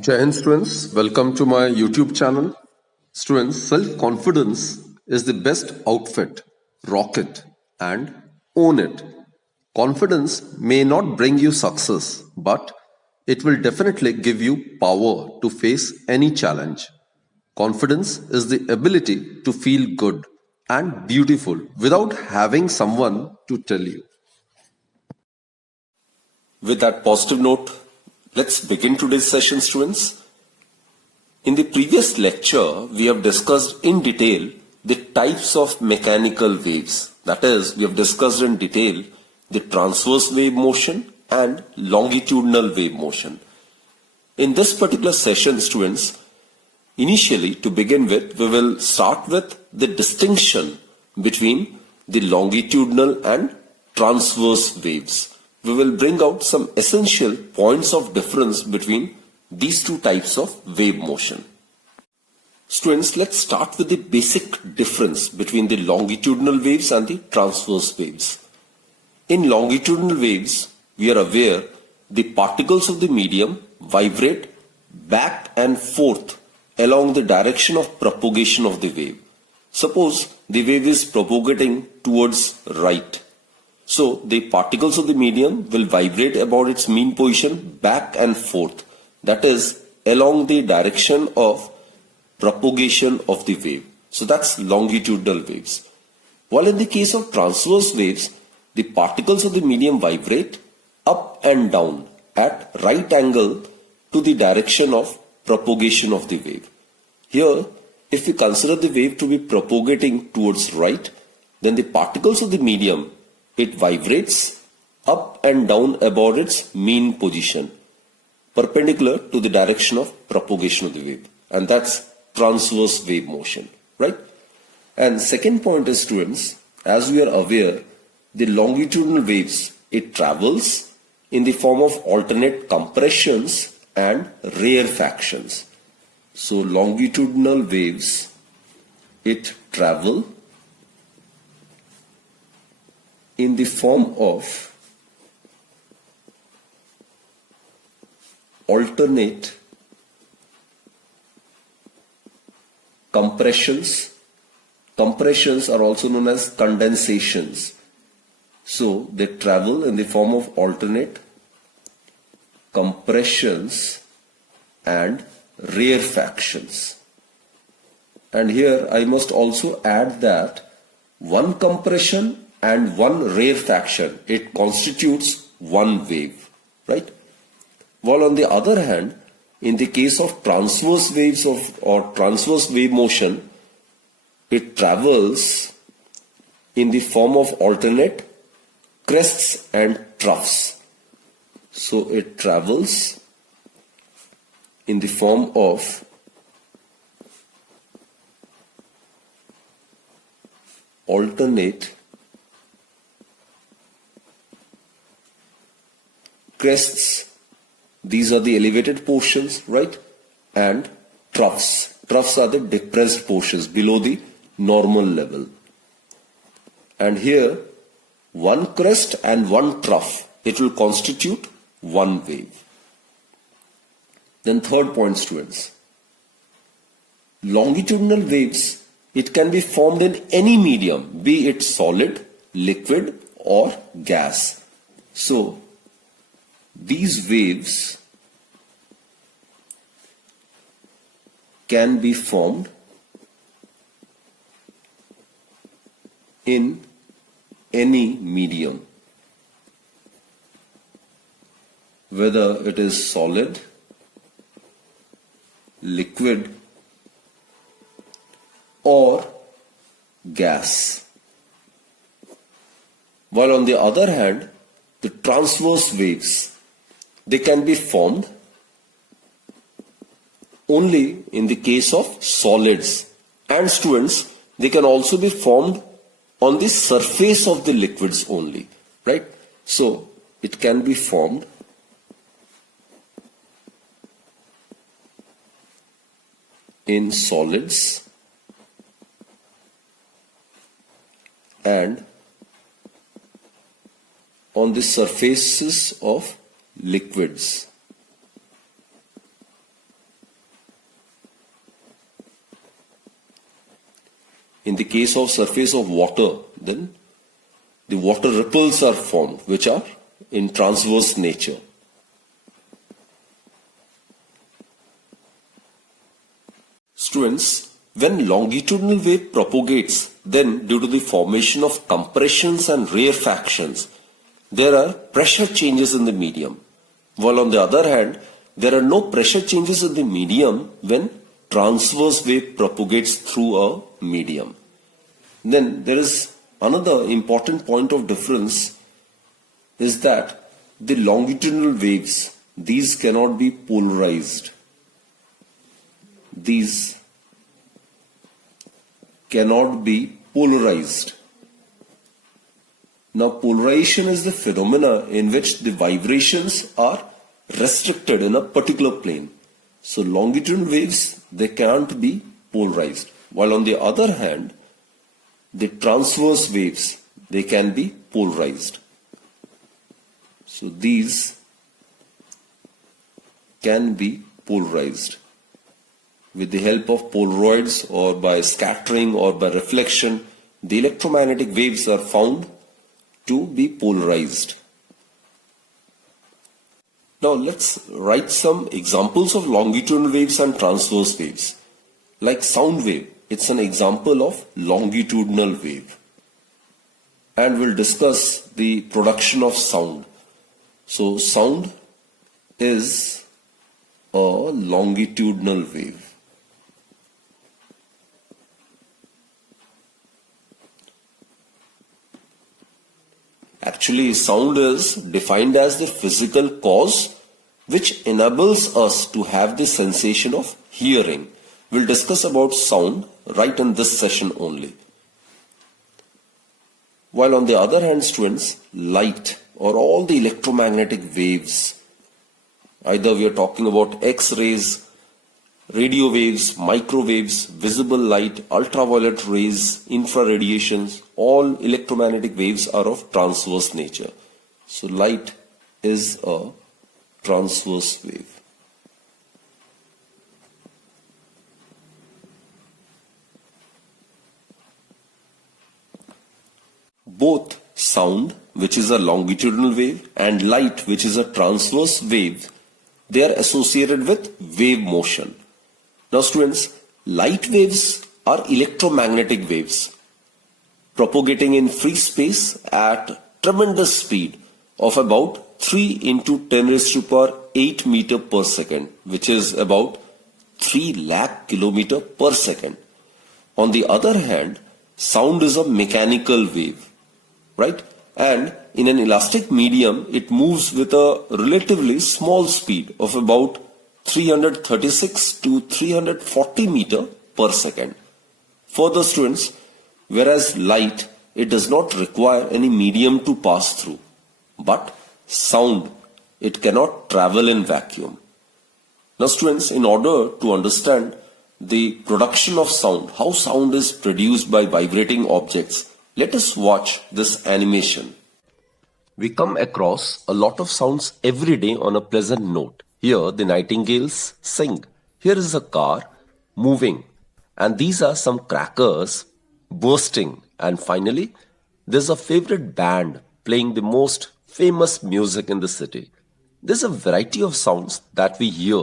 Jai Hind students, welcome to my YouTube channel. Students, self-confidence is the best outfit. Rock it and own it. Confidence may not bring you success, but it will definitely give you power to face any challenge. Confidence is the ability to feel good and beautiful without having someone to tell you. With that positive note, let's begin today's session, students. In the previous lecture, we have discussed in detail the types of mechanical waves. That is, we have discussed in detail the transverse wave motion and longitudinal wave motion. In this particular session, students, initially to begin with, we will start with the distinction between the longitudinal and transverse waves. We will bring out some essential points of difference between these two types of wave motion. Students, let's start with the basic difference between the longitudinal waves and the transverse waves. In longitudinal waves, we are aware the particles of the medium vibrate back and forth along the direction of propagation of the wave. Suppose the wave is propagating towards right. So the particles of the medium will vibrate about its mean position back and forth. That is along the direction of propagation of the wave. So that's longitudinal waves. While in the case of transverse waves, the particles of the medium vibrate up and down at right angle to the direction of propagation of the wave. Here, if we consider the wave to be propagating towards right, then the particles of the medium, it vibrates up and down about its mean position, perpendicular to the direction of propagation of the wave. And that's transverse wave motion, right? And second point is, students, as we are aware, the longitudinal waves, it travels in the form of alternate compressions and rarefactions. So longitudinal waves, it travel in the form of alternate compressions. Compressions are also known as condensations. So they travel in the form of alternate compressions and rarefactions. And here I must also add that one compression and one rarefaction, it constitutes one wave, right? While on the other hand, in the case of transverse waves or transverse wave motion, it travels in the form of alternate crests and troughs. So it travels in the form of alternate crests, these are the elevated portions, right? And troughs. Troughs are the depressed portions below the normal level. And here, one crest and one trough, it will constitute one wave. Then third point, students. Longitudinal waves, it can be formed in any medium, be it solid, liquid or gas. So, these waves can be formed in any medium, whether it is solid, liquid or gas. While on the other hand, the transverse waves, they can be formed only in the case of solids. And students, they can also be formed on the surface of the liquids only, right? So, it can be formed in solids and on the surfaces of liquids. case of surface of water, then the water ripples are formed, which are in transverse nature. Students, when longitudinal wave propagates, then due to the formation of compressions and rarefactions, there are pressure changes in the medium. While on the other hand, there are no pressure changes in the medium when transverse wave propagates through a medium. Then there is another important point of difference is that the longitudinal waves, these cannot be polarized. These cannot be polarized. Now, polarization is the phenomena in which the vibrations are restricted in a particular plane. So, longitudinal waves, they can't be polarized. While on the other hand, the transverse waves, they can be polarized. So, these can be polarized. With the help of Polaroids or by scattering or by reflection, the electromagnetic waves are found to be polarized. Now let's write some examples of longitudinal waves and transverse waves. Like sound wave, it's an example of longitudinal wave. And we'll discuss the production of sound. So sound is a longitudinal wave. Actually, sound is defined as the physical cause which enables us to have the sensation of hearing. We'll discuss about sound right in this session only. While on the other hand, students, light or all the electromagnetic waves, either we are talking about X-rays, radio waves, microwaves, visible light, ultraviolet rays, infraradiations, all electromagnetic waves are of transverse nature. So light is a transverse wave. Both sound, which is a longitudinal wave, and light, which is a transverse wave, they are associated with wave motion. Now students, light waves are electromagnetic waves propagating in free space at tremendous speed of about 3 into 10 raised to power 8 meter per second, which is about 3 lakh kilometer per second. On the other hand, sound is a mechanical wave, right? And in an elastic medium, it moves with a relatively small speed of about 336 to 340 meter per second. Further students, whereas light, it does not require any medium to pass through. But sound, it cannot travel in vacuum. Now students, in order to understand the production of sound, how sound is produced by vibrating objects, let us watch this animation. We come across a lot of sounds every day on a pleasant note. Here the nightingales sing. Here is a car moving. And these are some crackers bursting. And finally, there's a favorite band playing the most famous music in the city. There's a variety of sounds that we hear.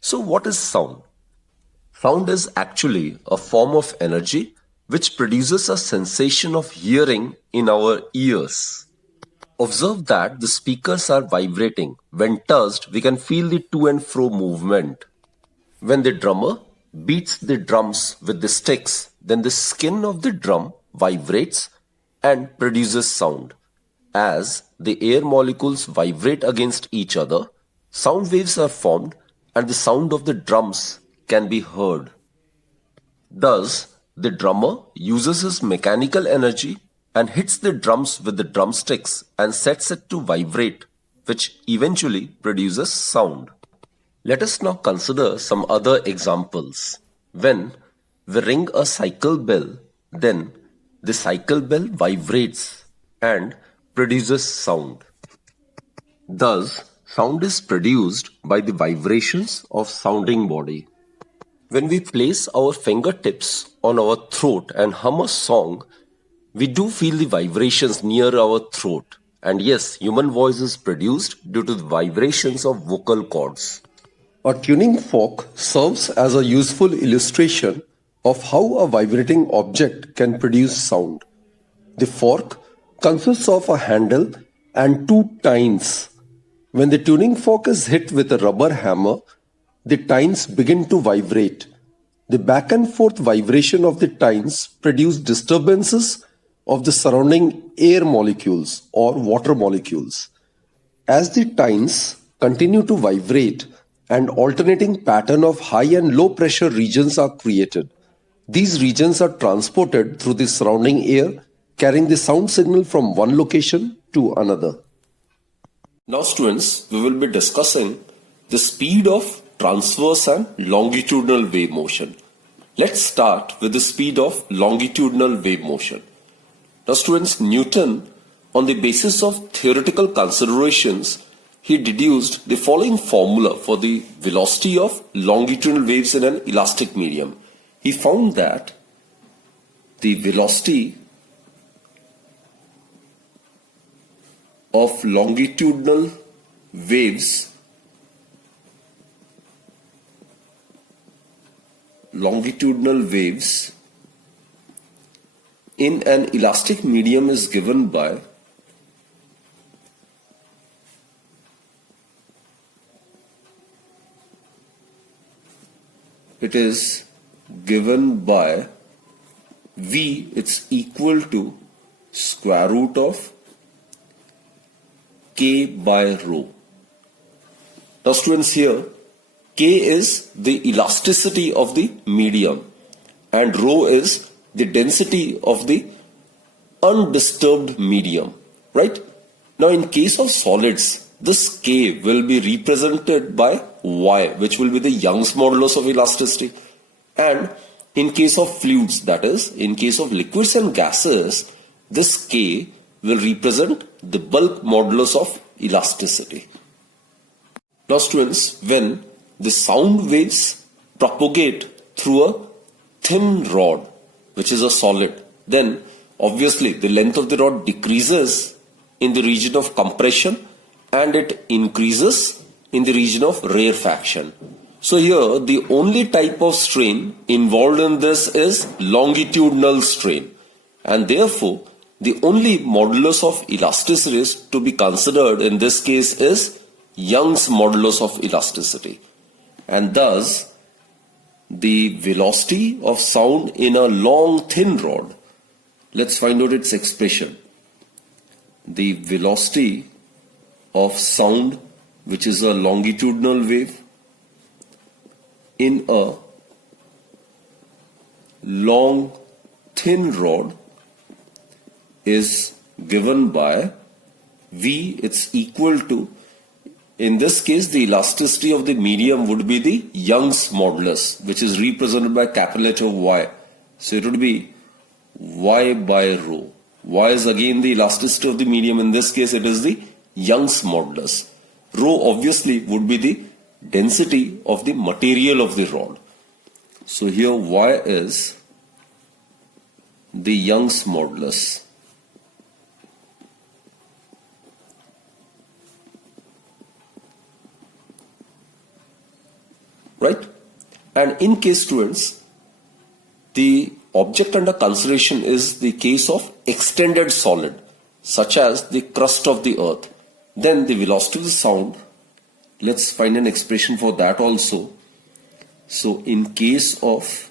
So what is sound? Sound is actually a form of energy which produces a sensation of hearing in our ears. Observe that the speakers are vibrating. When touched, we can feel the to and fro movement. When the drummer beats the drums with the sticks, then the skin of the drum vibrates and produces sound. As the air molecules vibrate against each other, sound waves are formed and the sound of the drums can be heard. Thus, the drummer uses his mechanical energy and hits the drums with the drumsticks and sets it to vibrate, which eventually produces sound. Let us now consider some other examples. When we ring a cycle bell, then the cycle bell vibrates and produces sound. Thus, sound is produced by the vibrations of sounding body. When we place our fingertips on our throat and hum a song, we do feel the vibrations near our throat. And yes, human voice is produced due to the vibrations of vocal cords. A tuning fork serves as a useful illustration of how a vibrating object can produce sound. The fork consists of a handle and two tines. When the tuning fork is hit with a rubber hammer, the tines begin to vibrate. The back and forth vibration of the tines produce disturbances of the surrounding air molecules or water molecules. As the tines continue to vibrate, an alternating pattern of high and low pressure regions are created. These regions are transported through the surrounding air, carrying the sound signal from one location to another. Now students, we will be discussing the speed of transverse and longitudinal wave motion. Let's start with the speed of longitudinal wave motion. Now students, Newton, on the basis of theoretical considerations, he deduced the following formula for the velocity of longitudinal waves in an elastic medium. He found that the velocity of longitudinal waves in an elastic medium is given by V, it's equal to square root of K by rho. Now students, here K is the elasticity of the medium and rho is the density of the undisturbed medium, right? Now in case of solids, this K will be represented by Y, which will be the Young's modulus of elasticity. And in case of fluids, that is, in case of liquids and gases, this K will represent the bulk modulus of elasticity. Now students, when the sound waves propagate through a thin rod, which is a solid, then obviously the length of the rod decreases in the region of compression and it increases in the region of rarefaction. So here the only type of strain involved in this is longitudinal strain, and therefore the only modulus of elasticity to be considered in this case is Young's modulus of elasticity. And thus the velocity of sound in a long thin rod, let's find out its expression. The velocity of sound, which is a longitudinal wave in a long thin rod, is given by V, it's equal to, in this case the elasticity of the medium would be the Young's modulus, which is represented by capital letter Y. So it would be Y by rho. Y is again the elasticity of the medium, in this case it is the Young's modulus. Rho obviously would be the density of the material of the rod. So here Y is the Young's modulus. Right? And in case students, the object under consideration is the case of extended solid, such as the crust of the earth. Then the velocity of the sound, let's find an expression for that also. So in case of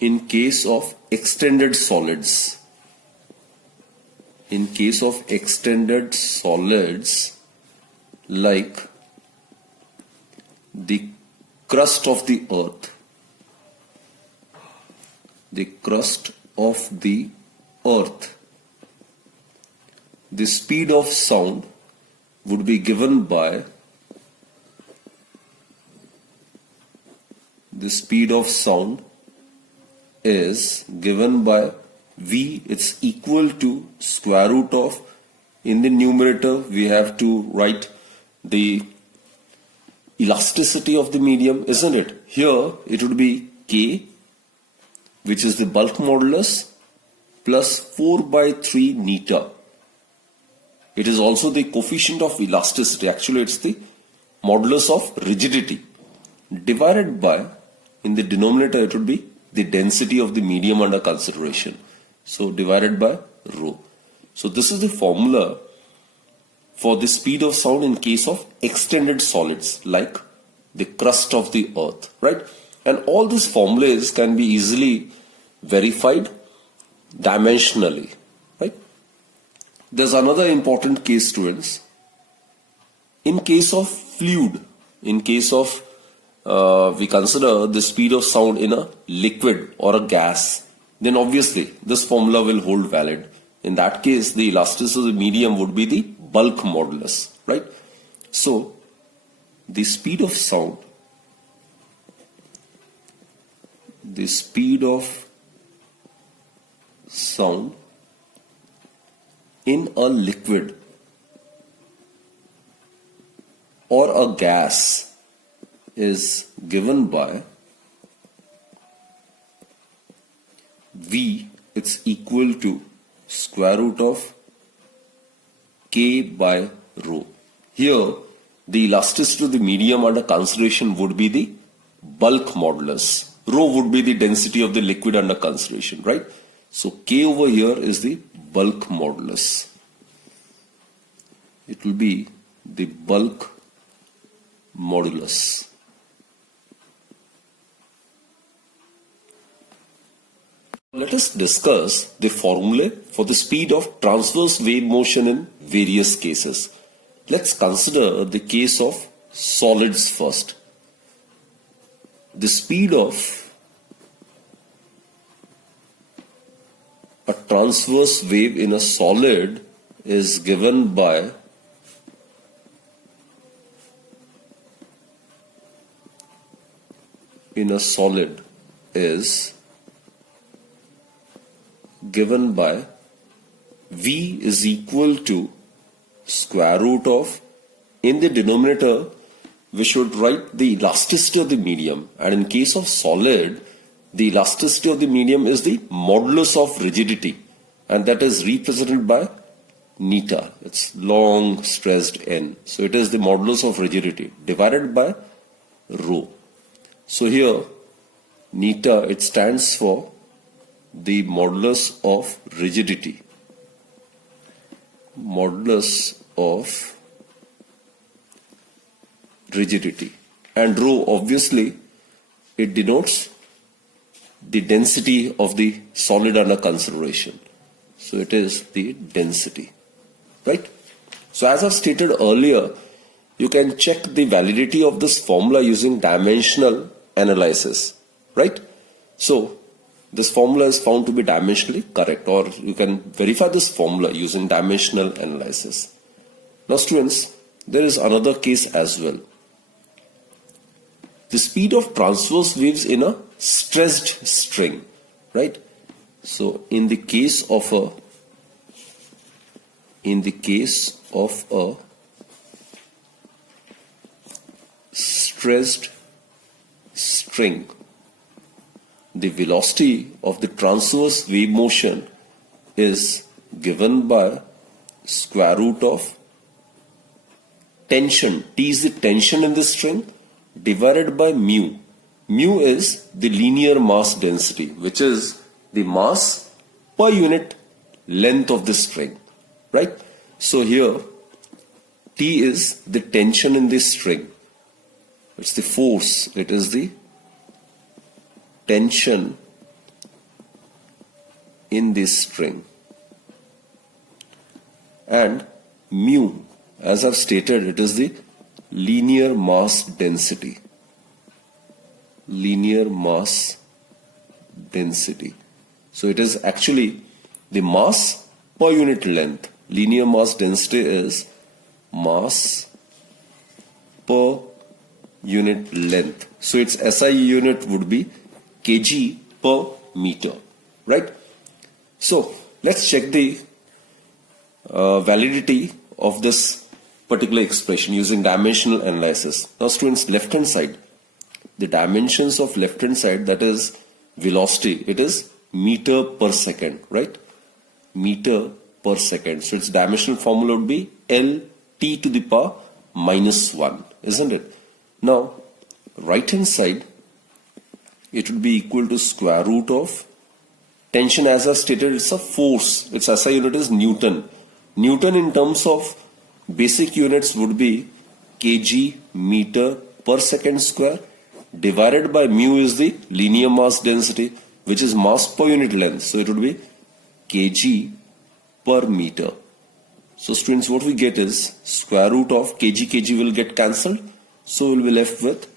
extended solids, like the crust of the earth, the speed of sound would be given by V, it's equal to square root of, in the numerator we have to write the elasticity of the medium, isn't it? Here it would be K, which is the bulk modulus, plus 4 by 3 neta. It is also the coefficient of elasticity. Actually, it's the modulus of rigidity divided by, in the denominator, it would be the density of the medium under consideration. So divided by rho. So this is the formula for the speed of sound in case of extended solids like the crust of the earth, right? And all these formulas can be easily verified dimensionally, right? There's another important case, students. In case of fluid, in case of we consider the speed of sound in a liquid or a gas, then obviously this formula will hold valid. In that case, the elasticity of the medium would be the bulk modulus, right? So the speed of sound, in a liquid or a gas is given by V, it's equal to square root of K by rho. Here, the elasticity of the medium under consideration would be the bulk modulus. Rho would be the density of the liquid under consideration, right? So K over here is the bulk modulus. It will be the bulk modulus. Let us discuss the formula for the speed of transverse wave motion in various cases. Let's consider the case of solids first. The speed of a transverse wave in a solid is given by V is equal to square root of, in the denominator we should write the elasticity of the medium, and in case of solid the elasticity of the medium is the modulus of rigidity, and that is represented by neta. It's long stressed N. So it is the modulus of rigidity divided by rho. So here neta, it stands for the modulus of rigidity. And rho, obviously, it denotes the density of the solid under consideration. So it is the density, right? So as I've stated earlier, you can check the validity of this formula using dimensional analysis, right? So this formula is found to be dimensionally correct, or you can verify this formula using dimensional analysis. Now students, there is another case as well. The speed of transverse waves in a stressed string, right? So in the case of a stressed string, the velocity of the transverse wave motion is given by square root of tension. T is the tension in the string divided by mu. Mu is the linear mass density, which is the mass per unit length of the string, right? So here T is the tension in the string. It's the force. It is the tension in this string. And mu, as I've stated, it is the linear mass density. So it is actually the mass per unit length. Linear mass density is mass per unit length. So its SI unit would be kg per meter, right? So let's check the validity of this particular expression using dimensional analysis. Now students, left hand side, the dimensions of left hand side, that is velocity, it is meter per second, right? Meter per second. So its dimensional formula would be L t to the power minus 1, isn't it? Now right hand side, it would be equal to square root of tension. As I stated, it's a force. Its SI unit is Newton. Newton in terms of basic units would be kg meter per second square, divided by mu is the linear mass density, which is mass per unit length. So it would be kg per meter. So students, what we get is square root of kg will get cancelled. So we'll be left with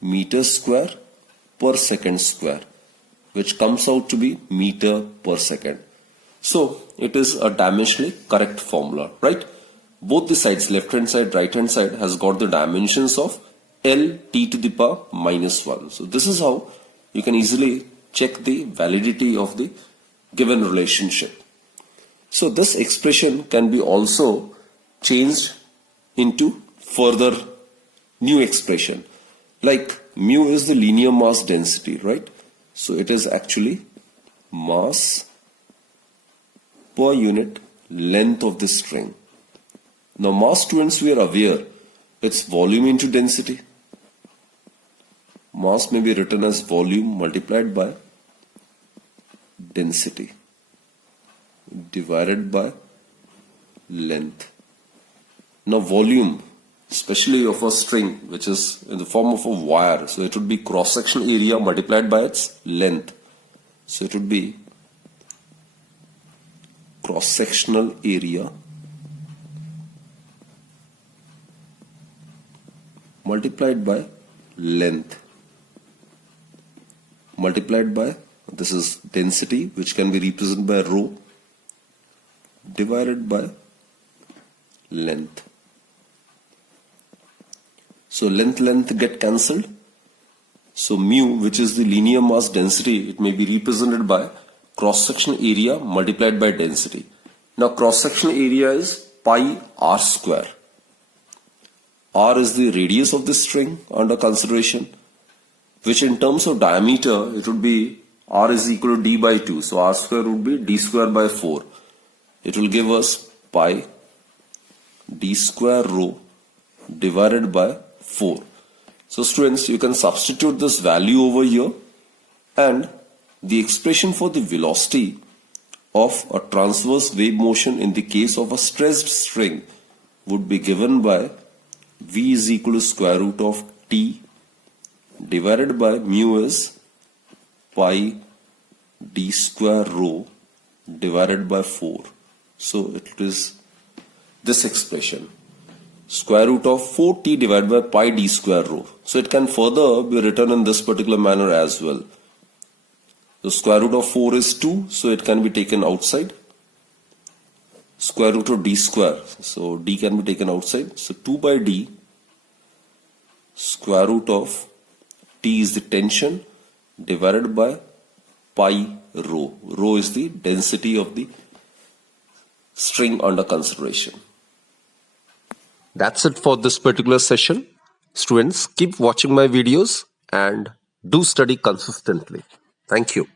meter square per second square, which comes out to be meter per second. So it is a dimensionally correct formula, right? Both the sides, left hand side, right hand side, has got the dimensions of L t to the power minus 1. So this is how you can easily check the validity of the given relationship. So this expression can be also changed into further new expression. Like mu is the linear mass density, right? So it is actually mass per unit length of the string. Now mass, students, we are aware it's volume into density. Mass may be written as volume multiplied by density divided by length. Now volume, especially of a string which is in the form of a wire, so it would be cross-sectional area multiplied by its length. So it would be cross-sectional area multiplied by length multiplied by, this is density, which can be represented by rho, divided by length. So length get cancelled. So mu, which is the linear mass density, it may be represented by cross-sectional area multiplied by density. Now cross-sectional area is pi r square. R is the radius of the string under consideration, which in terms of diameter, it would be r is equal to d by 2. So r square would be d square by 4. It will give us pi d square rho divided by 4. So students, you can substitute this value over here, and the expression for the velocity of a transverse wave motion in the case of a stressed string would be given by v is equal to square root of t divided by mu is pi d square rho divided by 4. So it is this expression, square root of 4t divided by pi d square rho. So it can further be written in this particular manner as well. The square root of 4 is 2, so it can be taken outside. Square root of d square, so d can be taken outside. So 2 by d square root of T is the tension divided by pi rho. Rho is the density of the string under consideration. That's it for this particular session. Students, keep watching my videos and do study consistently. Thank you.